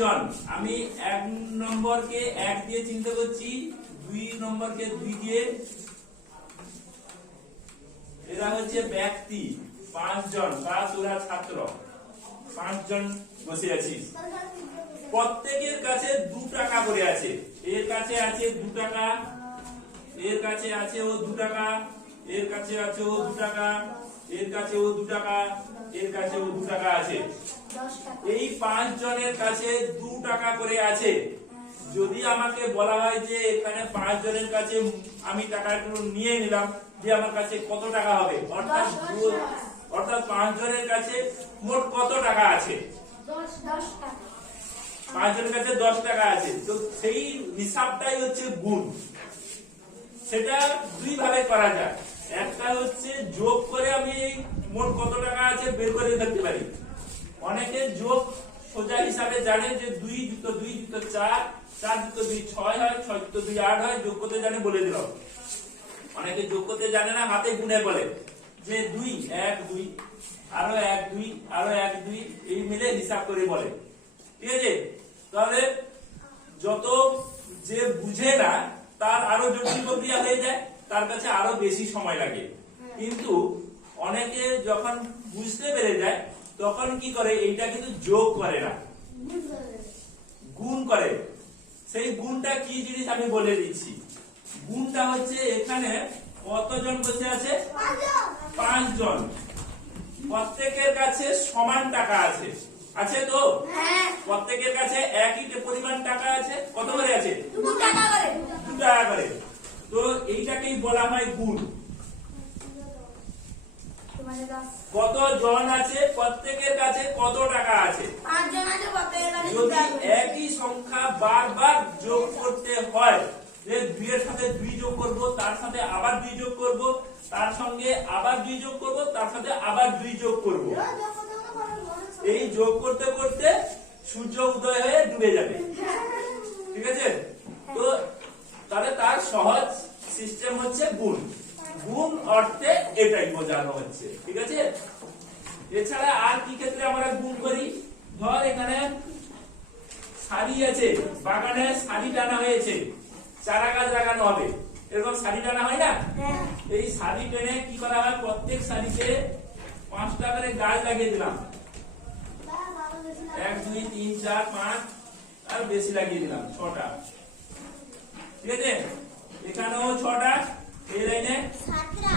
জন, আমি 1 নম্বরকে 1 দিয়ে চিন্তা করছি, 2 নম্বরকে 2 দিয়ে, এরা হচ্ছে ব্যক্তি 5 জন বা তোরা ছাত্র 5 জন বসে আছিস। প্রত্যেকের কাছে 2 টাকা করে আছে। এর কাছে আছে 2 টাকা, এর কাছে আছে ও 2 টাকা, এর কাছে আছে ও 2 টাকা, এর কাছে ও 2 টাকা, এর কাছে ও 2 টাকা আছে। এই 5 জনের কাছে 2 টাকা করে আছে। যদি আমাকে বলা হয় যে এখানে 5 জনের কাছে আমি টাকাগুলো নিয়ে নিলাম, যে আমার কাছে কত টাকা হবে, অর্থাৎ 5 জনের কাছে মোট কত টাকা আছে? 5 জনের কাছে 10 টাকা আছে। তো সেই হিসাবটাই হচ্ছে গুণ। সেটা 2 ভাবে করা যায়। একটা হচ্ছে যোগ করে আমি মোট কত টাকা আছে বের করে দেখতে পারি। অনেকে যোগ সোজা হিসাবে জানে যে 2 যুক্ত 2 যুক্ত 4, 4 যুক্ত 2 6 হয়, 6 যুক্ত 2 8 হয়। যোগ করতে জানে বলে দিলাম। অনেকে যোগ করতে জানে না, হাতে গুণে বলে যে 2 1 2 আরো 1 2 আরো 1 2 এই মিলে হিসাব করে বলে। ঠিক আছে? তাহলে যত যে বুঝে না তার আরো জটিল প্রক্রিয়া হয়ে যায়, তার কাছে আরো বেশি সময় লাগে। কিন্তু অনেকে যখন বুঝতে পেরে যায় তখন কি করে, এইটা কিন্তু যোগ করে না, গুণ করে। সেই গুণটা কি জিনিস আমি বলে দিচ্ছি। গুণটা হচ্ছে এখানে কতজন বসে আছে? 5 জন। প্রত্যেকের কাছে সমান টাকা আছে, আছে তো? প্রত্যেকের কাছে একই পরিমাণ টাকা আছে। কত করে আছে? 2 টাকা করে। 2 টাকা করে। তো এইটাকেই বলা হয় গুণ। কত জন আছে, প্রত্যেকের কাছে কত টাকা আছে। 5 জন আছে, প্রত্যেকের কাছে 2 যদি টাকা করে। একই সংখ্যা বারবার যোগ করতে হয়, যে 2 এর সাথে 2 যোগ করব, তার সাথে আবার 2 যোগ করব, তার সঙ্গে আবার 2 যোগ করব, তার সাথে আবার 2 যোগ করব, এই যোগ করতে করতে সূর্য উদয় হয়ে ডুবে যাবে। ঠিক আছে? তো তাহলে তার সহজ সিস্টেম হচ্ছে গুণ। গুণ অর্থে এটাই বোঝানো হচ্ছে। ঠিক আছে? এছাড়া আর কি ক্ষেত্রে আমরা গুণ করি? ধর এখানে সারি আছে, বাগানে সারি টানা হয়েছে, চারা গাছ লাগানো হবে, এরকম সারি টানা হয় না? এই সারি টেনে কি করা হয়, প্রত্যেক সারিতে 5টা করে গাছ লাগিয়ে দিলাম। 1 2 3 4 5 আর বেশি লাগিয়ে দিলাম 6টা। ঠিক আছে? এখানেও 6টা, এই লাইনে 7টা,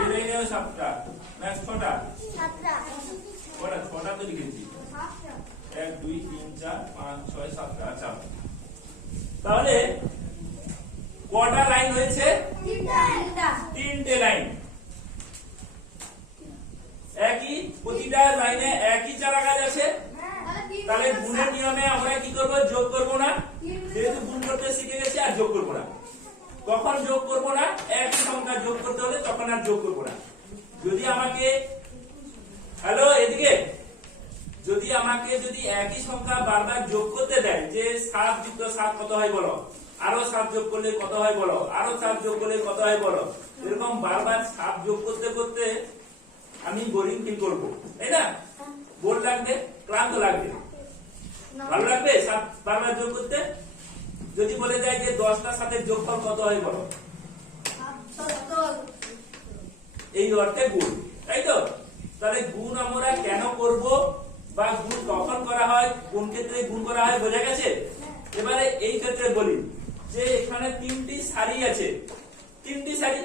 এই লাইনেও 7টা, ম্যাক্স 6টা। 7টা, কটা? 6টা তো লিখেছি। 1 2 3 4 5 6 7টা। আচ্ছা, তাহলে কটা লাইন হয়েছে? 3টা। 3টে লাইন। একই প্রতিটা লাইনে একই চারা গাছ আছে। তাহলে গুণের নিয়মে আমরা কি করব? যোগ করব না। যেহেতু গুণ করতে শিখে গেছি, আর যোগ করব না। কখন যোগ করব না? একই সংখ্যা যোগ করতে হলে তখন আর যোগ করব না। যদি আমাকে, হ্যালো এদিকে, যদি আমাকে একই সংখ্যা বারবার যোগ করতে দেয়, যে 7 যুক্ত 7 কত হয় বলো, আরো 7 যোগ করলে কত হয় বলো, আরো 7 যোগ করলে কত হয় বলো, এরকম বারবার 7 যোগ করতে করতে আমি বোরিং ফিল করবো, তাই না? বোর লাগবে, ক্লান্ত লাগবে। ভালো লাগবে 7 বারবার যোগ করতে? যদি বলে যায় যে 10টার সাথে যোগফল কত হয় বলো, এই অর্থে গুণ, তাই তো? তাহলে গুণ আমরা কেন করব বা গুণ কখন করা হয়, কোন ক্ষেত্রে গুণ করা হয়, বোঝা গেছে? এবারে এই ক্ষেত্রে বলি যে এখানে 3টি সারি আছে, 3টি সারি,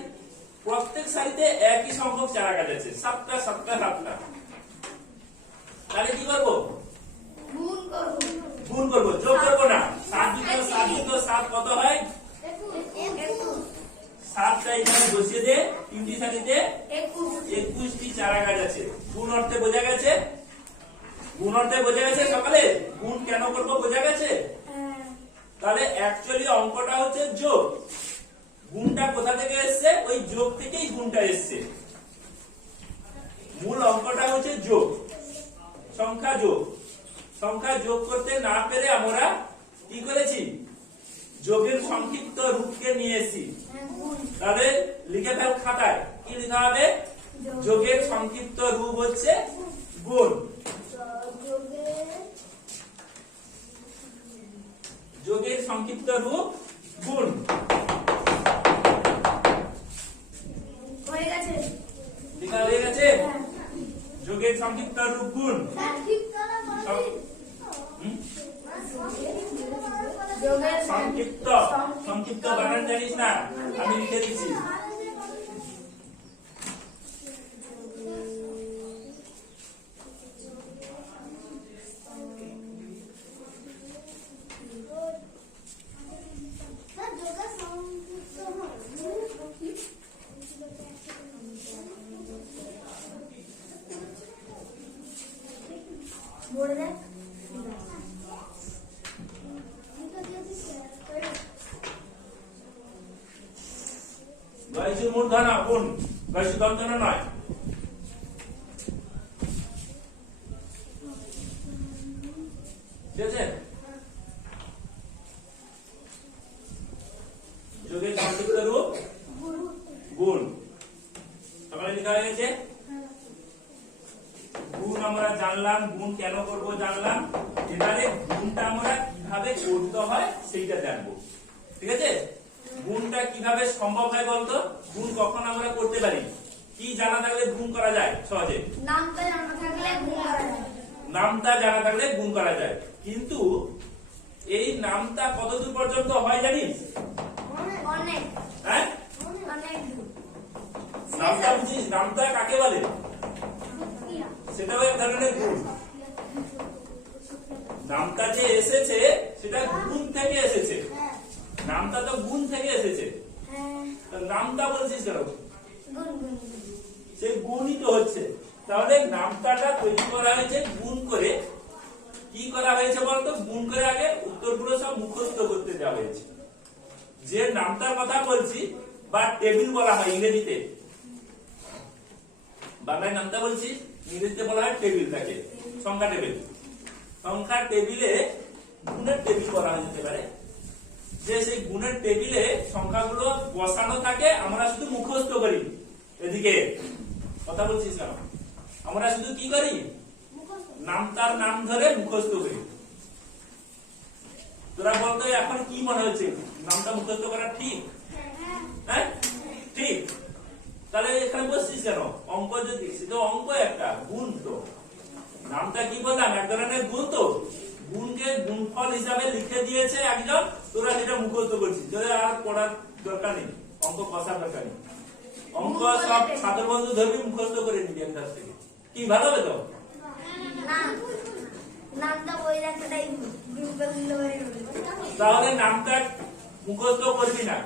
প্রত্যেক সারিতে একই সংখ্যক চারা গাছ আছে, 7টা 7টা 7টা। তাহলে কি করব? গুণ করব, যোগ করব না। 7 যুক্ত 7 কত হয়? 7টা এখানে বসিয়ে দে, 3টি সারিতে 21টি চারা গাছ আছে। গুণ অর্থে বোঝা গেছে? গুণ অর্থে বোঝা গেছে সকালে? গুণ কেন করব বোঝা গেছে? তাহলে অ্যাকচুয়ালি অঙ্কটা হচ্ছে যোগ। গুণটা কোথা থেকে এসছে? ওই যোগ থেকেই গুণটা এসছে। মূল অঙ্কটা হচ্ছে যোগ, সংখ্যা যোগ। সংখ্যা যোগ করতে না পেরে আমরা কি করেছি? যোগের সংক্ষিপ্ত রূপকে নিয়ে এসেছি। তাহলে লিখে ফেল খাতায়, কি লেখা হবে? যোগের সংক্ষিপ্ত রূপ হচ্ছে গুণ। যোগের সংক্ষিপ্ত রূপ গুণ। সংক্ষিপ্ত সংক্ষিপ্ত বানান জানিস না, আমি লিখে দিচ্ছি। গয়সু মূর্ধন্য গুণ, গয়সু দন্তন্য নয়। ঠিক আছে, যোগের সংক্ষিপ্ত রূপ গুণ সকালে লেখা হয়ে গেছে। গুণ আমরা জানলাম, গুণ কেন করব জানলাম, এবারে গুণটা আমরা কিভাবে করতে হয় সেইটা জানবো। ঠিক আছে, গুণটা কিভাবে সম্ভব হয় বলতো? গুণ কখন আমরা করতে পারি? কি জানা থাকলে গুণ করা যায় সহজে? নামটা জানা থাকলে গুণ করা যায়। নামটা জানা থাকলে গুণ করা যায়, কিন্তু এই নামটা কতদূর পর্যন্ত হয় জানিস? অনেক হ্যাঁ, অনেক নামটা বুঝিস? নামটা কাকে বলে? সেটাও এক ধরনের গুণ। নামটা যে এসেছে সেটা গুণ থেকে এসেছে, নামটা তো গুণ থেকে এসেছে। নামটা বলছিস কেন? সেই গুণই তো হচ্ছে। তাহলে নামটাটা তৈরি করা হয়েছে গুণ করে। কি করা হয়েছে বলতো? গুণ করে আগে উত্তরগুলো সব মুখস্থ করতে দেওয়া হয়েছে। যে নামটার কথা বলছি বা টেবিল বলা হয় ইংরেজিতে, বাংলায় নামটা বলছি, ইংরেজিতে বলা হয় টেবিল, থাকে সংখ্যা টেবিল। সংখ্যা টেবিলে গুণের টেবিল করা যেতে পারে, যে সেই গুণের টেবিলে সংখ্যাগুলো বসানো থাকে, আমরা শুধু মুখস্থ করি। এদিকে কথা বলছিস কেন? আমরা শুধু কি করি? নামটার নাম ধরে মুখস্থ করি। তোরা বলতো এখন কি মনে হচ্ছে, নামটা মুখস্থ করা ঠিক? হ্যাঁ ঠিক। তাহলে এখানে বসছিস কেন? অঙ্ক যদি, সেটা অঙ্ক একটা, গুণ তো। নামটা কি বললাম? এক ধরনের গুণ। তো গুণকে গুণফল হিসাবে লিখে দিয়েছে একজন, তোরা সেটা মুখস্থ করছিস। তোদের আর পড়ার দরকার নেই, অঙ্ক কষার দরকার নেই। অঙ্ক সব ছাত্র বন্ধু ধরবি, মুখস্থ করে নিবি এক কাছ থেকে। কি ভালো হবে তো? তাহলে নামটা মুখস্থ করবি না।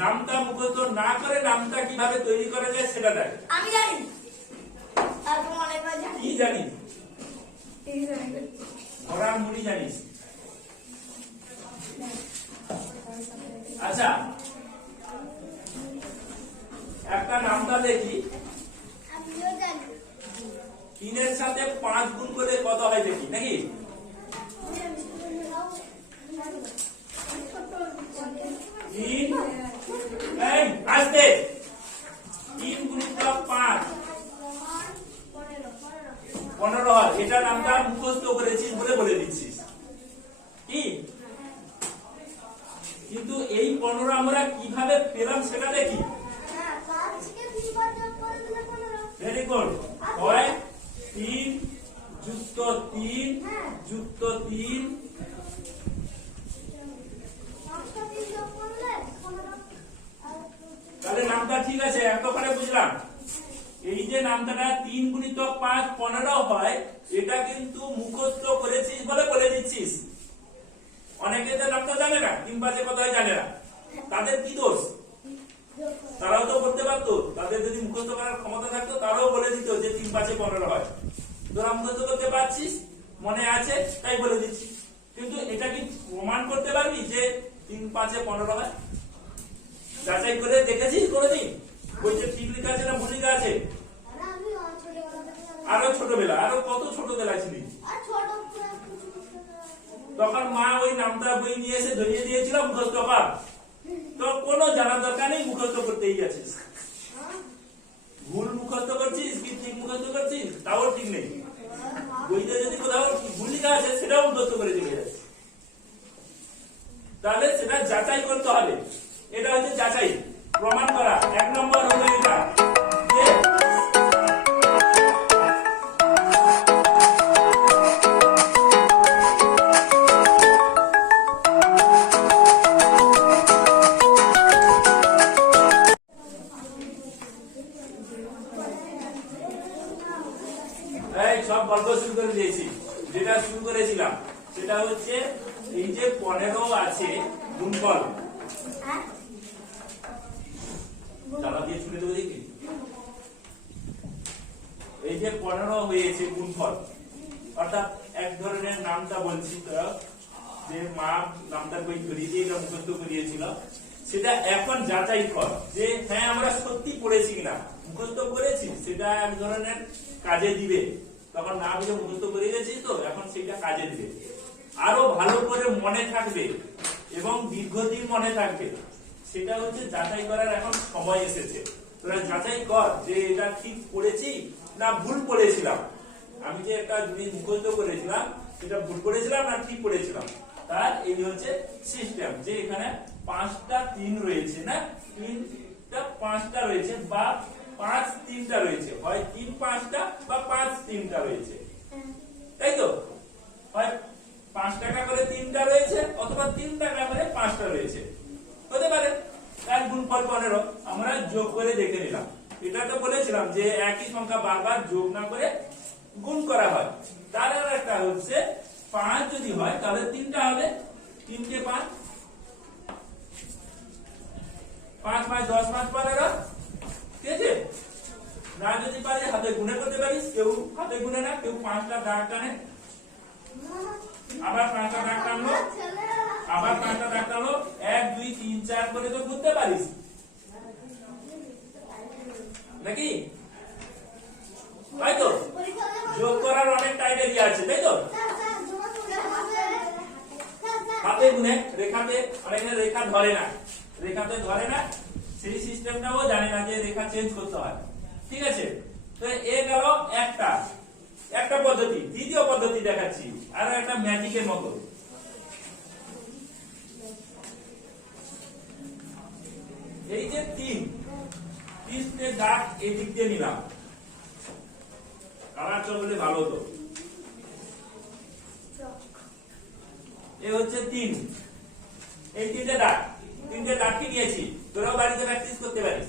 নামটা মুখস্থ না করে নামটা কিভাবে তৈরি করা যায় সেটা দেখ। আমি জানি, কি জানিস? ঘোড়ার মুড়ি জানিস? আচ্ছা, একটা নামটা দেখি। 3-এর সাথে 5 গুণ করে কত হয় দেখি, নাকি? 3 আসতে 3 গুণিত 5 15 হয়। এটা নামটা মুখস্থ করেছিস বলে বলে দিচ্ছিস কি? কিন্তু এই 15 আমরা কিভাবে পেলাম সেটা দেখি। Very good. হয় 3 যুক্ত 3 যুক্ত 3, তাহলে নামটা ঠিক আছে, এতক্ষণে বুঝলাম। এই যে নামটা 3 গুণিত 5 15 হয়, এটা কিন্তু মুখস্থ করেছিস বলে বলে দিচ্ছিস। অনেকে তো নামটা জানে না, 3 5 কত হয় জানে না। তাদের কি দোষ? তারাও তো করতে পারতো। তাদের যদি মুখস্থ করার ক্ষমতা থাকতো তারাও বলে দিত যে 3 5 15 হয়। তোরা মুখস্থ করতে পারছিস, মনে আছে তাই বলে দিচ্ছি। কিন্তু এটা কি প্রমাণ করতে পারবি যে 3 5 15 হয়? যাচাই করে দেখেছিস কোনদিন? বইতে ঠিক লেখা আছে না ভুল লেখা আছে? আরো ছোটবেলা, আরো কত ছোটবেলা ছিলি তখন মা ওই নামটা বই নিয়ে এসে ধরিয়ে দিয়েছিল, মুখস্থ কর। তো কোনো জানার দরকার নেই, মুখস্থ করতেই যাচ্ছিস। ভুল মুখস্থ করছিস কি ঠিক মুখস্থ করছিস তাও ঠিক নেই। বইতে যদি কোথাও ভুল লেখা আছে সেটাও মুখস্থ করে চলে যাচ্ছে। তাহলে সেটা যাচাই করতে হবে। এটা হচ্ছে যাচাই, প্রমাণ করা। 1 নম্বর হলো এটা যে এই সব গল্প শুরু করে দিয়েছি। যেটা শুরু করেছিলাম সেটা হচ্ছে এই যে 15 আছে গুণফল, হ্যাঁ জ্বালা দিয়ে ছুড়ে দেবো দেখি। এই যে 15 হয়েছে গুণফল, অর্থাৎ এক ধরনের নামটা বলছি তোরা, যে মা নামটা বই ধরিয়ে দিয়ে এটা মুখস্থ করিয়েছিল, সেটা এখন যাচাই কর যে হ্যাঁ আমরা সত্যি পড়েছি কিনা। মুখস্থ করেছি সেটা এক ধরনের কাজে দিবে, তখন না বুঝে মুখস্থ করে গেছি তো এখন সেটা কাজে দিবে, আরো ভালো করে মনে থাকবে এবং দীর্ঘদিন মনে থাকবে। সেটা হচ্ছে যাচাই করার এখন সময় এসেছে। তোরা যাচাই কর যে এটা ঠিক পড়েছি না ভুল পড়েছিলাম। আমি যে একটা জিনিস মুখস্থ করেছিলাম সেটা ভুল পড়েছিলাম না ঠিক পড়েছিলাম, তার এই হচ্ছে সিস্টেম। যে এখানে 5টা 3 রয়েছে না, 3টা 5টা রয়েছে বা 5 3টা রয়েছে, হয় 3 5টা বা 5 3টা রয়েছে, তাই তো? হয় 5 টাকা করে 3টা রয়েছে অথবা 3 টাকা করে 5টা রয়েছে, হতে পারে। তার গুণফল 15 আমরা যোগ করে দেখে নিলাম। এটা তো বলেছিলাম যে একই সংখ্যা বারবার যোগ না করে গুণ করা হয়। তার আর একটা হচ্ছে 5 যদি হয় তাহলে 3টা হবে, 3 কে 5, 5 5 10 5 15, ঠিক আছে? না যদি পারে হাতে গুণে করতে পারিস, কেউ হাতে গুণে না, কেউ 5টা দাগ টানে, আবার 5টা দাগ টানলো, আবার 5টা দাগ টানলো, 1 2 3 4 করে তো গুনতে পারিস নাকি? তাই তো? যোগ করার অনেক ক্রাইটেরিয়া আছে, তাই তো? হাতে গুনে, রেখাতে, অনেকে রেখা ধরে না, রেখাতে ধরে না, সেই সিস্টেমটাও জানে না যে রেখা চেঞ্জ করতে হয়, ঠিক আছে? তো এ গেল একটা পদ্ধতি। দ্বিতীয় পদ্ধতি দেখাচ্ছি, আর একটা ম্যাজিকের মতো। এই যে 3 দাগ এই দিক দিয়ে নিলাম, কালার চললে ভালো হতো। এ হচ্ছে 3, এই 3টে দাগ, 3টে দাগ কি নিয়েছি, তোরাও বাড়িতে প্র্যাকটিস করতে পারিস।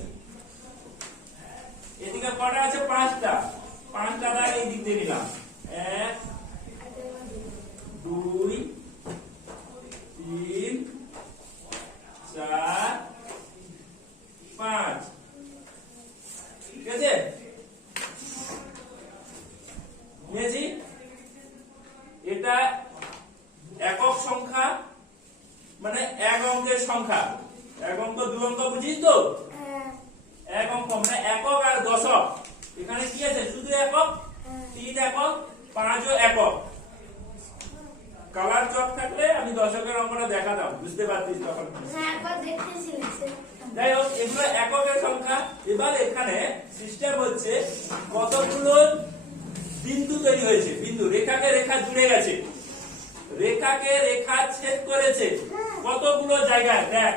এদিকে কটা আছে? 5টা, 5টা দাগ এই দিক দিয়ে নিলাম, 1 2 3 4 5, ঠিক আছে? নিয়েছি। এটা একক সংখ্যা, মানে এক অঙ্কের সংখ্যা। এক অঙ্ক 2 অঙ্ক বুঝিস তো? এক অঙ্ক মানে একক আর দশক। এখানে কি আছে? শুধু একক, 3 একক, 5 ও একক। কালার চক থাকলে আমি দশকের অঙ্কটা দেখাতাম, বুঝতে পারতিস তখন। যাই হোক, এগুলো এককের সংখ্যা। এবার এখানে সিস্টেম হচ্ছে কতগুলো বিন্দু তৈরি হয়েছে, বিন্দু, রেখাকে রেখা জুড়ে গেছে, রেখাকে রেখা ছেদ করেছে কতগুলো জায়গায়, দেখ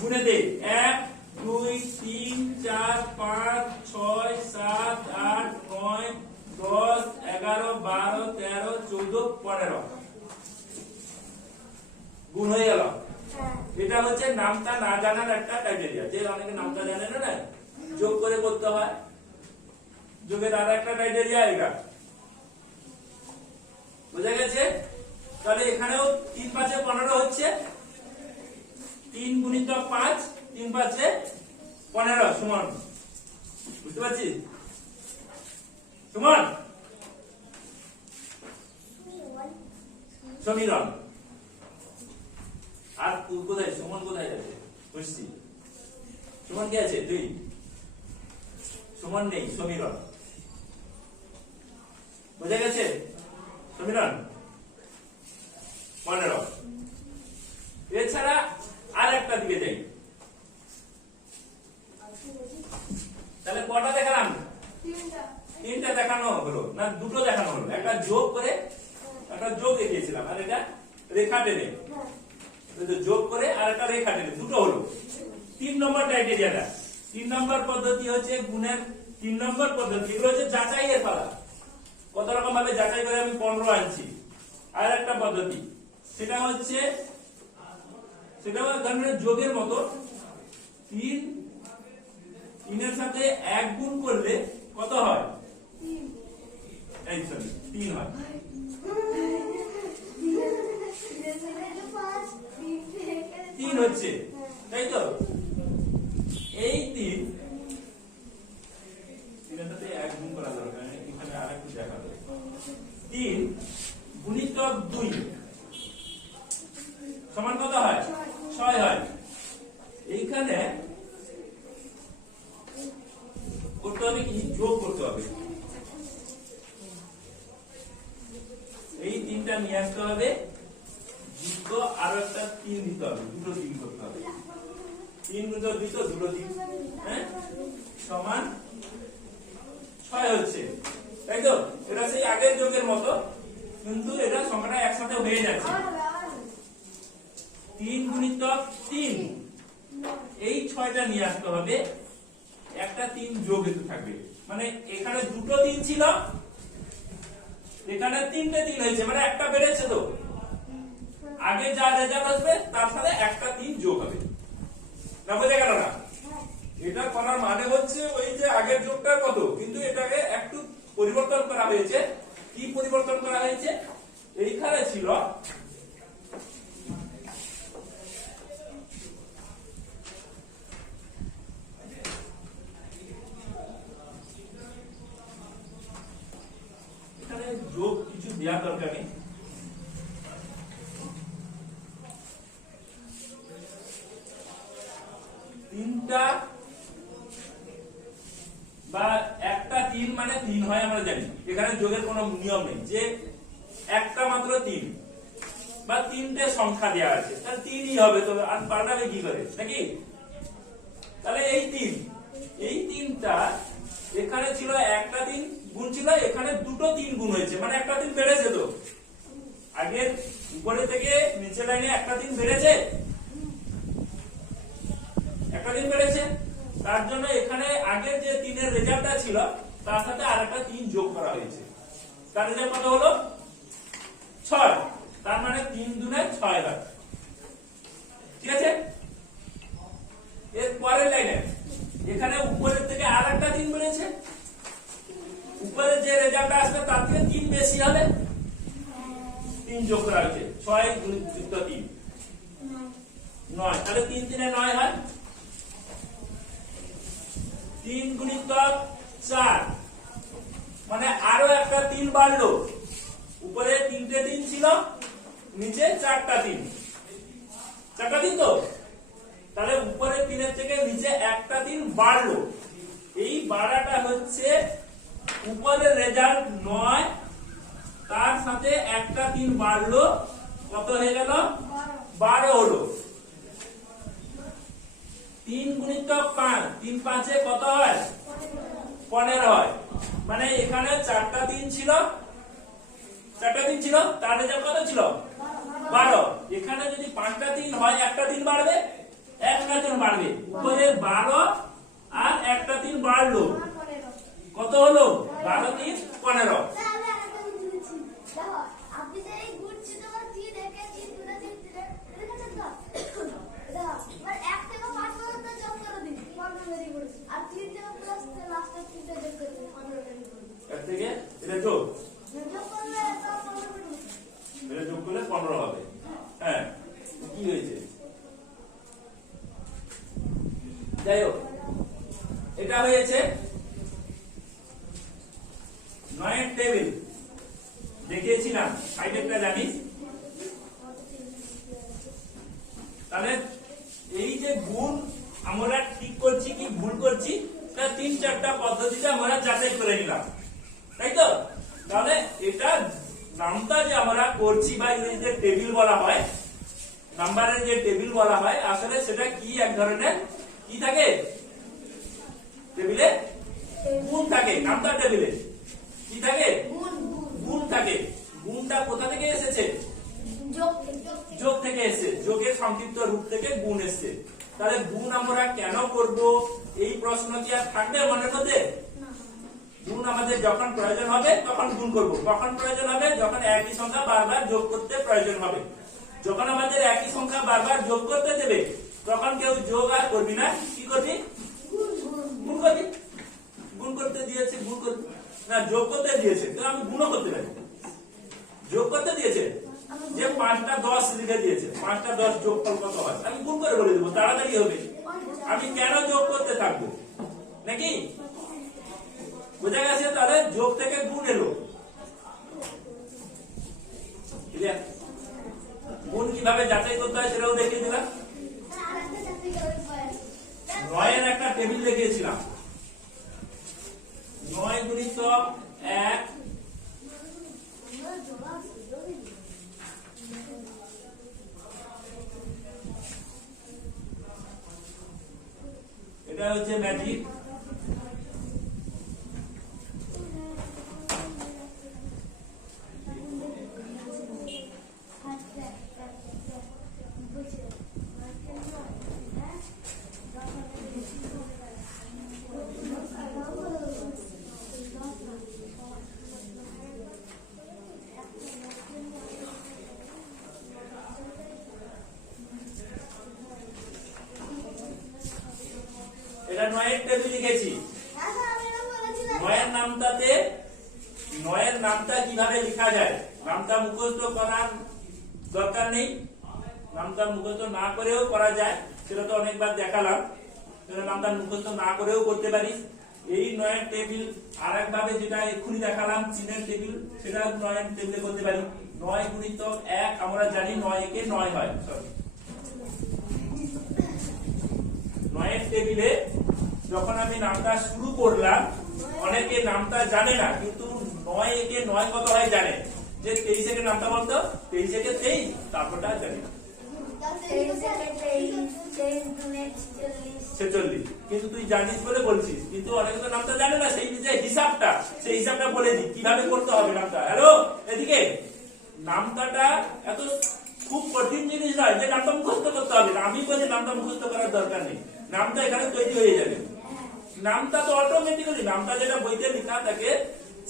গুনে দে। 1 2 3 4 5 6 7 8 9 10 11 12 13 14 15 গুণ হয়ে গেল। এটা হচ্ছে নামটা না জানার একটা ক্রাইটেরিয়া, যে অনেকে নামটা জানে না, যোগ করে করতে হয়। যোগের আর একটা ক্রাইটেরিয়া এটা, বুঝা গেছে? তাহলে এখানেও 3 5 15 হচ্ছে, 3 গুণিত 5, 3 5 15 সমান, বুঝতে পারছিস? সমান সমীরণ। আর কোথায় সমান, কোথায় আছে? বুঝছি, সমান কি আছে? 2 সমান নেই, সমীরণ। বুঝা গেছে? সমীরণ 15। এছাড়া আর একটা দিকে যাই, তাহলে কটা দেখালাম? 3টা দেখানো হলো না, 2টো দেখানো হলো। একটা যোগ করে, একটা যোগ দেখিয়েছিলাম, আর এটা রেখা টেনে, যোগ করে আর একটা রেখা টেনে, দুটো হলো। 3 নম্বর ক্রাইটেরিয়াটা, 3 নম্বর পদ্ধতি হচ্ছে গুণের 3 নম্বর পদ্ধতি। এগুলো হচ্ছে যাচাইয়ের পালা, কত রকম ভাবে যাচাই করে আমি 15 আনছি। আর একটা পদ্ধতি, সেটা হচ্ছে, সেটাও এক ধরনের যোগের মতো। 3 এর সাথে 1 গুণ করলে কত হয়? এই এই সরি 3 হয়। তিন হচ্ছে, তাই তো? এই 3 এটাতে 1 গুণ করা দরকার, এখানে আরেকটু দেখাবো। 3 গুণিতক 2 সমান কত হয়? 6 হয়। এইখানে করতে হবে কি? যোগ করতে হবে। এই 3টা নিয়ে আসতে হবে, যুক্ত আরো একটা 3 দিতে হবে, দুটো 3 করতে হবে। 3 গুণ 2 তো দুটো 3, হ্যাঁ, সমান 6 হচ্ছে, তাই তো? এটা সেই আগের যোগের মতো, কিন্তু এটা সংখ্যাটা একসাথে হয়ে যাচ্ছে। 3 গুণিতক 3, এই 6টা নিয়ে আসতে হবে, একটা 3 যোগ হতে থাকবে। মানে এখানে দুটো 3 ছিল, এখানে 3টে 3 হয়েছে, মানে একটা বেড়েছে। তো আগে যা রেজাল্ট আসবে তার সাথে একটা 3 যোগ হবে। না, বুঝে গেল না? এটা করার মানে হচ্ছে ওই যে আগের যোগটার কত, কিন্তু এটাকে একটু পরিবর্তন করা হয়েছে। কি পরিবর্তন করা হয়েছে? এইখানে ছিল এখানে যোগ কিছু দেওয়ার দরকার নেই। তিনটা বা একটা 3 মানে 3 হয়, আমরা জানি। এখানে যোগের কোনো নিয়ম নেই, যে একটা মাত্র 3 বা 3টে সংখ্যা দেওয়া আছে, তাহলে 3ই হবে। তো আর পাল্টাবে কি করে, নাকি? তাহলে এই 3টা এখানে ছিল একটা 3 গুণ ছিল, এখানে দুটো 3 গুণ হয়েছে, মানে একটা 3 বেড়েছে। তো আগে উপরে থেকে নিচে লাইনে একটা 3 বেড়েছে, একটা 3 বেড়েছে। তার জন্য এখানে আগের যে 3 এর রেজাল্টটা ছিল তার সাথে আরেকটা 3 যোগ করা হয়েছে। তার রেজাল্ট কত হলো? 6। তার মানে 3 দুনে 6 হয়, ঠিক আছে? এর পরের লাইনে এখানে উপরের থেকে আরেকটা 3 বেড়েছে, উপরে যে রেজাল্টটা আসবে তার থেকে 3 বেশি হবে, 3 যোগ করা হয়েছে। 6 যুক্ত 3 9, তাহলে 3 3 এ 9 হয়। 3 গুণিতক 4, মানে আরো একটা 3 বাড়লো। উপরে 3টে 3 ছিল, নিচে 4টা 3, 4টা 3 তো, তাহলে উপরে 3 থেকে নিচে একটা 3 বাড়লো। এই বাড়াটা হচ্ছে উপরের রেজাল্ট 9, তার সাথে একটা 3 বাড়লো, কত হয়ে গেল? 12 হলো। 3 গুণিতক 5, 3 5 এ কত হয়? 15 হয়। মানে এখানে 4টা 3 ছিল, 4টা 3 ছিল, তার রেজাল্ট কত ছিল? 12। এখানে যদি 5টা 3 হয়, একটা 3 বাড়বে, একটা 3 বাড়বে। উপরে 12 আর একটা 3 বাড়লো, কত হলো? 12 3 15। এর থেকে এটা যোগ, এটা যোগ করলে 15 হবে। হ্যাঁ, কি হয়েছে? যাই হোক, এটা হয়েছে 9 এর টেবিল। দেখিয়েছিলাম, সাইডেরটা জানিস। তাহলে এই যে গুণ আমরা ঠিক করছি কি ভুল করছি, তা 3-4টা পদ্ধতিতে আমরা যাচাই করে নিলাম, তাই তো? তাহলে এটা নামটা যে আমরা করছি বা ইংরেজিতে টেবিল বলা হয়, নাম্বারের যে টেবিল বলা হয়, আসলে সেটা কি এক ধরনের কি থাকে? টেবিলে গুণ থাকে। নামটা টেবিলে কি থাকে? গুণ থাকে। গুণটা কোথা থেকে এসেছে? যোগ থেকে এসেছে। যোগের সংক্ষিপ্ত রূপ থেকে গুণ এসেছে। তাহলে গুণ আমরা কেন করব, এই প্রশ্ন কি আর থাকবে মনের মধ্যে? গুণ আমাদের যখন প্রয়োজন হবে তখন গুণ করব। কখন প্রয়োজন হবে? যখন একই সংখ্যা বারবার যোগ করতে প্রয়োজন হবে। যখন আমাদের একই সংখ্যা বারবার যোগ করতে দেবে, তখন কেউ যোগ আর করবি না, কি করবি? গুণ করবি। গুণ করতে দিয়েছে, গুণ করবি। না যোগ করতে দিয়েছে, তো আমি গুণও করতে পারি। যোগ করতে দিয়েছে যে 5টা 10 লিখে দিয়েছে, 5টা 10 যোগফল কত হয় আমি গুণ করে বলে দেবো, তাড়াতাড়ি হবে। আমি কেন যোগ করতে থাকবো নাকি? বোঝা গেছে? তাহলে যোগ থেকে গুণ এলো। গুণ কিভাবে যাচাই করতে হয় সেটাও দেখিয়ে দিলাম। 9 এর একটা টেবিল দেখিয়েছিলাম। 9 গুণিতক 1 এটা হচ্ছে ম্যাজিক। এটা 9 এর টেবিল লিখেছি। 9 এর নামটাতে 9 এর নামটা কিভাবে লেখা যায়, নামটা মুখস্থ করার দরকার নেই, নামটা মুখস্থ না করেও করা যায়, সেটা তো অনেকবার দেখালাম। নামটা মুখস্থ না করেও করতে পারিস। এই 9 এর টেবিল আরেকভাবে যেটা এক্ষুনি দেখালাম চিহ্নের টেবিল, সেটা 9 এর টেবিলে করতে পারি। 9 গুণিতক 1 আমরা জানি 9 একে 9 হয়। সরি, 9 এর টেবিলে যখন আমি নামটা শুরু করলাম, অনেকে নামটা জানে না, কিন্তু 9 একে 9 কত হয় জানে। যে 23 একে নামটা বলতো, 23 একে 23, তারপরটা জানি না 46। কিন্তু তুই জানিস বলে বলছিস, কিন্তু অনেকে তো নামটা জানে না। সেই যে হিসাবটা, সেই হিসাবটা বলে দিই কিভাবে করতে হবে নামটা। হ্যালো, এদিকে নামটাটা এত খুব কঠিন জিনিস নয় যে নামটা মুখস্থ করতে হবে। আমি বলি নামটা মুখস্থ করার দরকার নেই, নামটা এখানে তৈরি হয়ে যাবে। নামটা তো অটোমেটিক্যালি, নামটা যেটা বইতে লেখা থাকে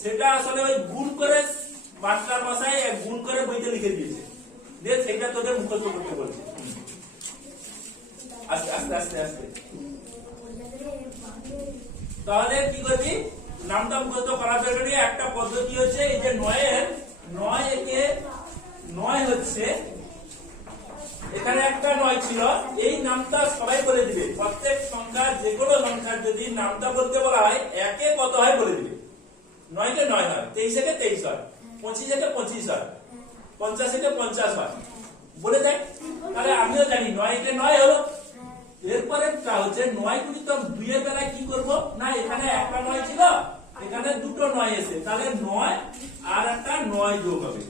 সেটা আসলে ওই গুণ করে মাস্টার মশাই গুণ করে বইতে লিখে দিয়েছে, দিয়ে সেটা তোদের মুখস্থ করতে বলছে। আস্তে আস্তে আস্তে আস্তে তাহলে কি করবি, নামটা মুখস্থ করার জন্য একটা পদ্ধতি হচ্ছে এই যে 9 এর 9 একে 9 হচ্ছে, এখানে একটা 9 ছিল, এই নামটা সবাই বলে দিবে। প্রত্যেক সংখ্যা, যে কোনো সংখ্যার যদি নামটা বলতে বলা হয়, একে কত হয় বলে দিবে। 9 কে 9 হয়, 23 একে 23 হয়, 25 একে 25 হয়, 50 একে 50 হয়, বলে দেয়। তাহলে আমিও জানি 9 একে 9 হলো। এরপরে হচ্ছে 9 গুণিতক 2 এর বেলায় কি করব না, এখানে একটা 9 ছিল, এখানে দুটো 9 এসে, তাহলে 9 আর একটা 9 যোগ হবে,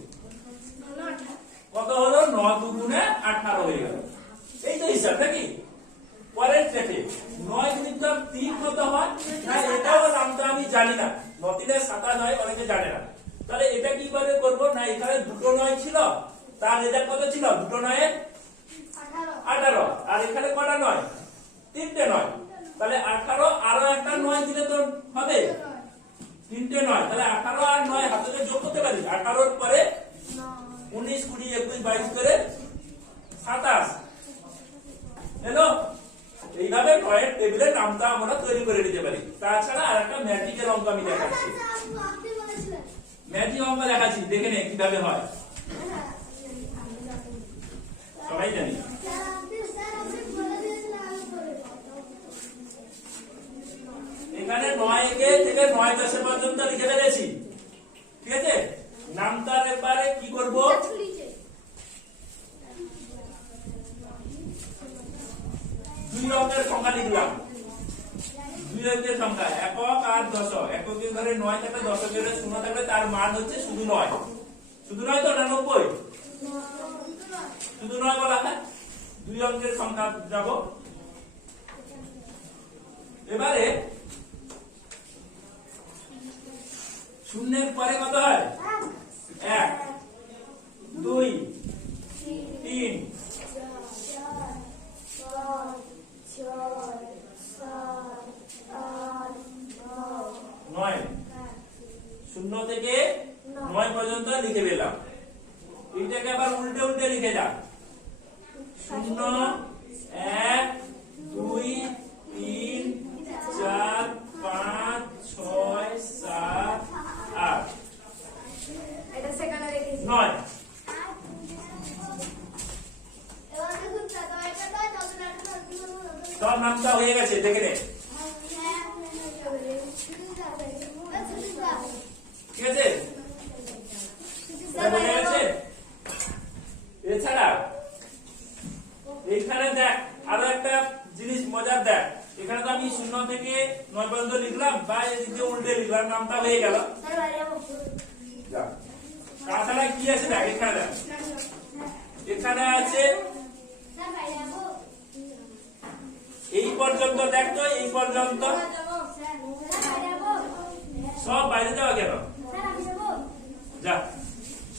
কত হলো 9 দুগুণে 18 হয়ে গেল। এই তো হিসাব নাকি? পরের স্টেপে 9 গুণিতক 3 কত হয় না, এটাও নামটা আমি জানি না, 9 3 27 হয়, অনেকে জানে না। তাহলে এটা কি করে করব না, এখানে দুটো 9 ছিল, তার রেজাল্ট কত ছিল, দুটো 9 এর 18, আর এখানে কটা 9, তিনটে 9, তাহলে 18 আরো একটা 9 দিলে তো হবে তিনটে 9, তাহলে 18 আর 9 হাতে যোগ করতে পারি। 18 এর পরে 19 20 21 22 করে 27 এলো। এইভাবে 9 এর টেবিলের নামটা আমরা তৈরি করে নিতে পারি। তাছাড়া আর একটা ম্যাজিকের অঙ্ক আমি দেখাচ্ছি, ম্যাজিক অঙ্ক দেখাচ্ছি, দেখে নে কিভাবে হয়। সবাই জানি এখানে 9 একে থেকে 9 10 পর্যন্ত লিখে ফেলেছি, ঠিক আছে। নামটার ব্যাপারে কি করব, 2 অঙ্কের সংখ্যা লিখলাম। 2 অঙ্কের সংখ্যা একক আর দশক। এককের ঘরে 9 থাকলে, দশকের ঘরে 0 থাকলে তার মান হচ্ছে শুধু 9। শুধু 9 তো না 90? শুধু 9 বলা হয়। 2 অঙ্কের সংখ্যা যাব। এবারে শূন্যের পরে কত হয়, 1 2 3 9, 0 থেকে 9 পর্যন্ত লিখে দিলাম। এটাকে আবার উল্টে উল্টে লিখে যা, 0 1 2 3 4 5 6 7 নামটা হয়ে গেছে, দেখে নে। ঠিক আছে, হয়ে গেছে। এছাড়া এইখানে দেখ আরো একটা জিনিস মজার, দেখ এখানে তো আমি 0 থেকে 9 পর্যন্ত লিখলাম, বা এদিকে উল্টে লিখলাম, নামটা হয়ে গেল। তাছাড়া কি আছে দেখ, এখানে দেখ, এখানে আছে এই পর্যন্ত, দেখ তো এই পর্যন্ত সব বাইরে যাওয়া কেন, যা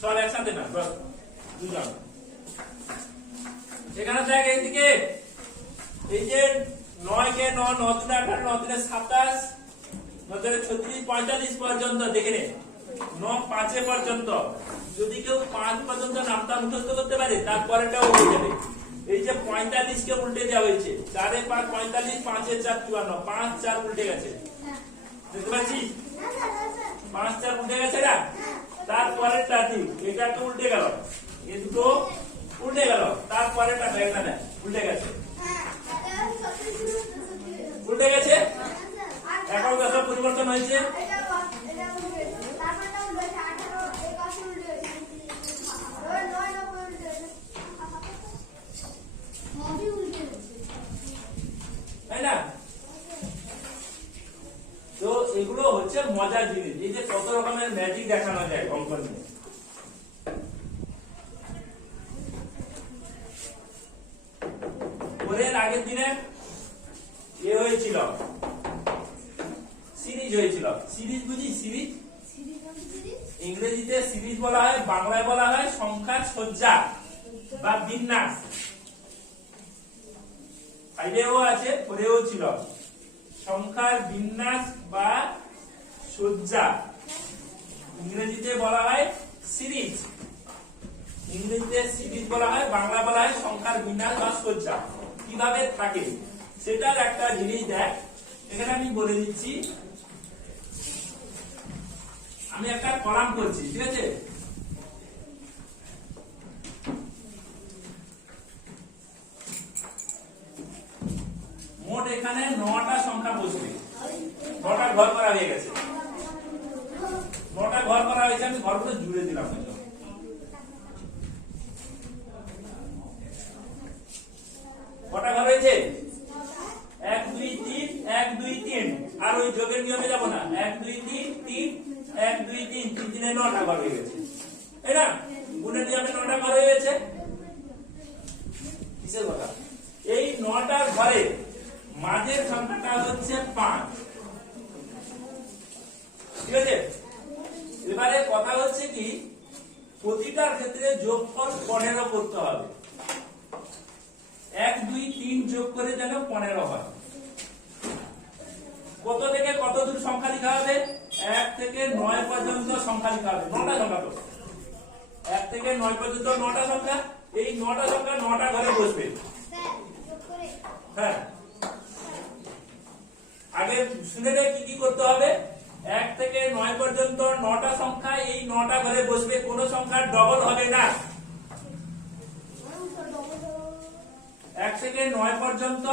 সব একসাথে না, বস দুজন। এখানে দেখ এইদিকে, এই যে 9 কে 9, 9 3 18, 9 3 27, 9 3 36, 45 পর্যন্ত দেখে নে। 9 5 পর্যন্ত, যদি কেউ 5 পর্যন্ত নামটা মুখস্থ করতে পারে তারপরেটাও হয়ে যাবে। এই যে 45 কে উল্টে দেওয়া হয়েছে, 4 এ 5 45, 5 এ 4 54, 5 4 উল্টে গেছে, দেখতে পাচ্ছিস? 5 4 উল্টে গেছে না, তারপরেরটা ঠিক, এটা তো উল্টে গেল, এই দুটো উল্টে গেল, তারপরেরটা দেখনা না উল্টে গেছে, উল্টে গেছে, এখন কত পরিবর্তন হয়েছে? তাই না? তো এগুলো হচ্ছে মজার জিনিস, এই যে কত রকমের ম্যাজিক দেখানো যায় অঙ্ক নিয়ে। পরের আগের দিনে এ হয়েছিল, সিরিজ হয়েছিল। সিরিজ বুঝি? সিরিজ ইংরেজিতে সিরিজ বলা হয়, বাংলায় বলা হয় সংখ্যার সজ্জা বা বিন্যাস। ফাইলেও আছে, পরেও ছিল, সংখ্যার বিন্যাস বা সজ্জা, ইংরেজিতে বলা হয় সিরিজ। ইংরেজিতে সিরিজ বলা হয়, বাংলা বলা হয় সংখ্যার বিন্যাস বা সজ্জা। কিভাবে থাকে সেটার একটা জিনিস দেখ, এখানে আমি বলে দিচ্ছি। আমি একটা কলাম করছি, ঠিক আছে? মোট এখানে 9টা সংখ্যা বসবে, 9টা ঘর করা হয়ে গেছে, 9টা ঘর করা হয়েছে, আমি ঘরগুলো জুড়ে দিলাম। কটা ঘর হয়েছে? 1 2 3, 1 2 3, আর ওই যোগের নিয়মে যাবো না, 1 2 3 3, 1 2 3, 3 3 এ 9টা ঘর হয়ে গেছে, তাই না? গুণের নিয়মে 9টা ঘর হয়ে গেছে। কিসের কথা? এই 9টার ঘরে মাঝের সংখ্যাটা হচ্ছে 5, ঠিক আছে? এবারে কথা হচ্ছে কি, প্রতিটার ক্ষেত্রে যোগফল 15 করতে হবে। 1 2 3 যোগ করে যেন 15 হয়। কত থেকে কত দূর সংখ্যা লিখা হবে? 1 থেকে 9 পর্যন্ত সংখ্যা লিখা হবে। 9টা সংখ্যা তো, 1 থেকে 9 পর্যন্ত 9টা সংখ্যা। এই 9টা সংখ্যা 9টা ঘরে বসবে। হ্যাঁ, আগে শুনে নে কি কি করতে হবে। 1 থেকে 9 পর্যন্ত 9টা সংখ্যা, এই 9টা ঘরে বসবে, কোন সংখ্যা ডবল হবে না। 1 থেকে 9 পর্যন্ত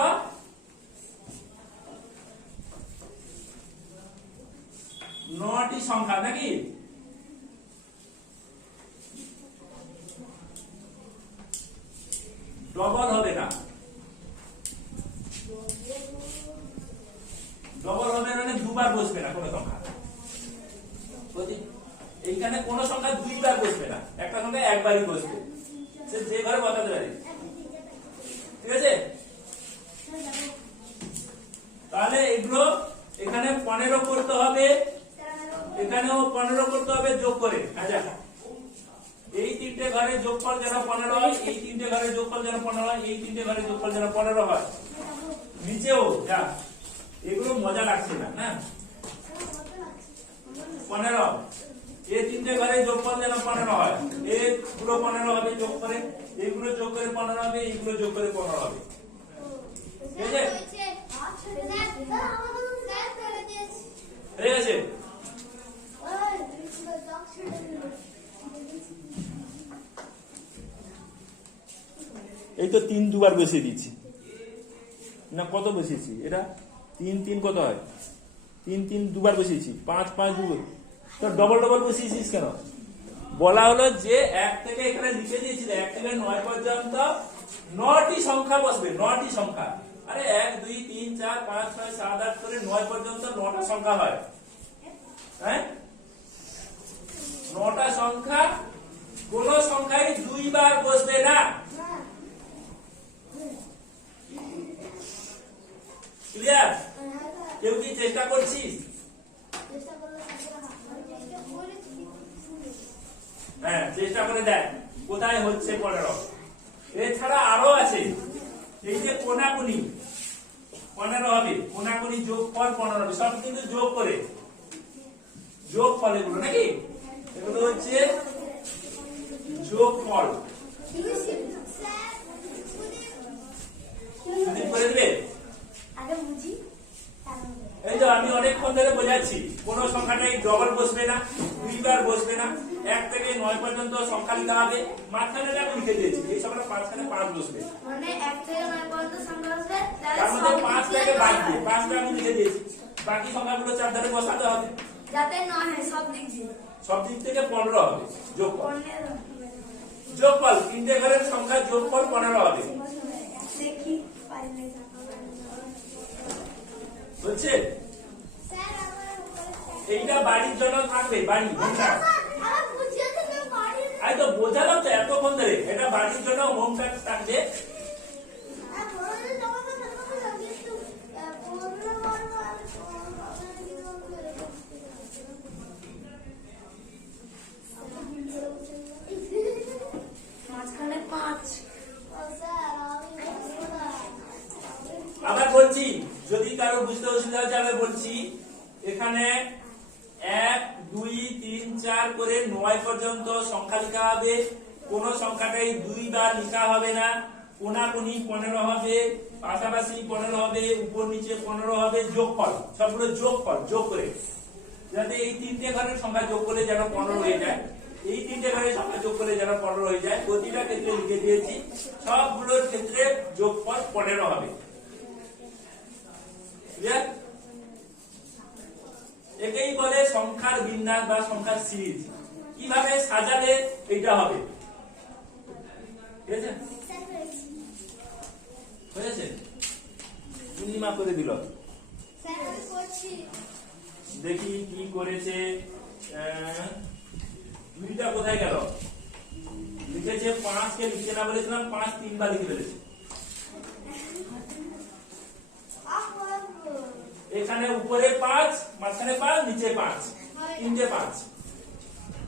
9টি সংখ্যা, নাকি? ডবল হবে না। ডবল হবে মানে দুবার বসবে না কোন সংখ্যা। এইখানে কোন সংখ্যা দুইবার বসবে না, একটা সংখ্যা একবারই বসবে, সে যে ঘরে বসাতে পারে, ঠিক আছে? তাহলে এগুলো এখানে 15 করতে হবে, এখানেও 15 করতে হবে যোগ করে। আচ্ছা, এই 3টে ঘরে যোগফল যেন 15 হয়, এই 3টে ঘরে যোগফল যেন 15 হয়, এই 3টে ঘরে যোগফল যেন 15 হয়। নিচেও যা, এগুলো মজা লাগছে না, না? 15, এই 3টে ঘরে যোগফল যেন 15 হয়, এইগুলো 15 হবে যোগ করে, এইগুলো যোগ করে 15 হবে, এইগুলো যোগ করে 15 হবে, ঠিক আছে? হয়ে গেছে? এই তো 3 দুবার বসিয়ে দিচ্ছি। না কত বসিয়েছি এটা 3 3 কত হয় 3 3 দুবার বসিয়েছি 5 5 দুবার তো ডবল ডবল বসিয়েছিস কেন বলা হলো যে 1 থেকে এখানে লিখে দিয়েছিল 1 থেকে 9 পর্যন্ত 9টি সংখ্যা বসবে 9টি সংখ্যা আরে 1 2 3 4 5 6 7 8 করে 9 পর্যন্ত 9টা সংখ্যা হয় হ্যাঁ 9টা সংখ্যা কোন সংখ্যাই দুইবার বসবে না ক্লিয়ার কেউ কি চেষ্টা করছিস হ্যাঁ চেষ্টা করে দেখ কোথায় হচ্ছে 15 এছাড়া আরো আছে এই যে কোনাকুনি 15 হবে কোনাকুনি যোগফল 15 হবে সব কিন্তু যোগ করে যোগফল এগুলো নাকি এগুলো হচ্ছে যোগফল যদি করে দিবে এই যে আমি অনেকক্ষণ ধরে বোঝাচ্ছি কোন সংখ্যাটাই ডবল বসবে না দুইবার বসবে না 1 থেকে 9 পর্যন্ত সংখ্যা লিখতে হবে মাঝখানে আমি লিখে দিয়েছি এই সংখ্যাটা মাঝখানে 5 বসবে মানে 1 থেকে 9 পর্যন্ত সংখ্যা বসবে তার মধ্যে 5 টাকে বাদ দিয়ে 5টা আমি লিখে দিয়েছি বাকি সংখ্যাগুলো চারধারে বসাতে হবে যাতে 9 হয় সব দিক থেকে 15 হবে যোগফল যোগফল তিনটে ঘরের সংখ্যা যোগফল 15 হবে দেখি পারলে বুঝছে এইটা বাড়ির জন্য থাকবে বাড়ি আই তো বোঝালাম তো এতক্ষণ ধরে এটা বাড়ির জন্য হোম ট্যাক্স থাকবে মাঝখানে 5 আবার বলছি যদি কারো বুঝতে অসুবিধা হচ্ছে আমি বলছি এখানে 1 2 3 4 করে 9 পর্যন্ত সংখ্যা লেখা হবে কোন সংখ্যাটাই দুইবার লেখা হবে না কোনাকুনি 15 হবে পাশাপাশি 15 হবে উপর নিচে 15 হবে যোগফল সবগুলো যোগফল যোগ করে যাতে এই তিনটে ঘরের সংখ্যা যোগ করলে যেন 15 হয়ে যায় এই তিনটে ঘরের সংখ্যা যোগ করলে যেন 15 হয়ে যায় প্রতিটা ক্ষেত্রে লিখে দিয়েছি সবগুলোর ক্ষেত্রে যোগফল 15 হবে একেই বলে সংখ্যার বিন্যাস বা সংখ্যার সিরিজ কিভাবে সাজালে এইটা হবে হয়েছে পূর্ণিমা করে দিল দেখি কি করেছে দুইটা কোথায় গেল লিখেছে 5 কে লিখে না বলেছিলাম 5 3বার লিখে ফেলেছে এখানে উপরে 5 মাঝখানে 5 নিচে 5 তিনটে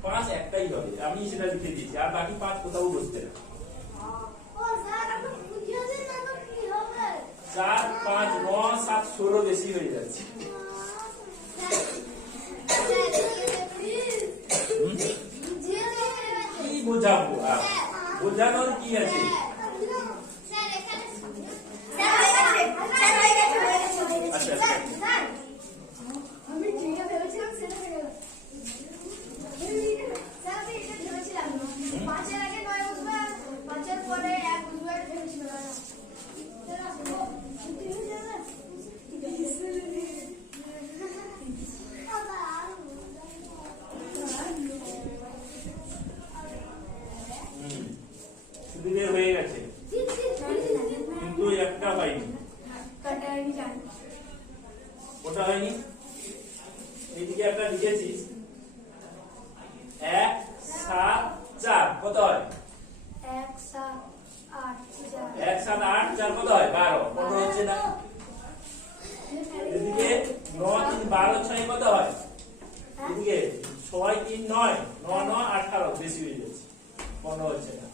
5 একটাই হবে আমি সেটা লিখে দিয়েছি আর বাকি 5 কোথাও বসতে না 4 5 9 7 16 বেশি হয়ে যাচ্ছে কি বোঝাবো আর বোঝানোর কি আছে হয়ে গেছে কিন্তু একটা হয়নি ওটা হয়নি এইদিকে একটা লিখেছিস 1 7 4 কত হয় 1 7 8 1 7 8 4 কত হয় 12 15 হচ্ছে না এদিকে 9 3 12 6 কত হয় এদিকে 6 3 9 9 9 18 বেশি হয়ে যাচ্ছে 15 হচ্ছে না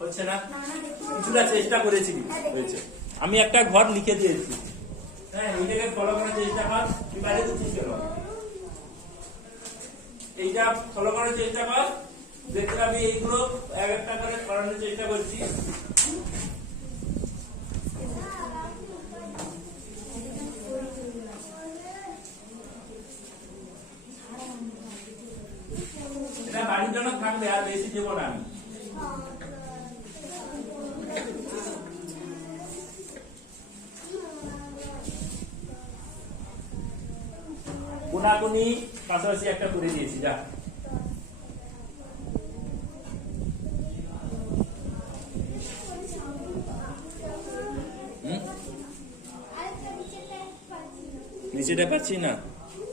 হচ্ছে না কিছুটা চেষ্টা করেছি হয়েছে আমি একটা ঘর লিখে দিয়েছি হ্যাঁ এইটাকে ফলো করার চেষ্টা কর তুই বাইরে দিচ্ছিস কেন এইটা ফলো করার চেষ্টা কর দেখতে আমি এইগুলো এক একটা করে করানোর চেষ্টা করছি এটা বাড়ির জন্য থাকবে আর বেশি দেবো না আমি কোনাকুনি পাশাপাশি একটা করে দিয়েছি যা। নিচেটা পাচ্ছি না।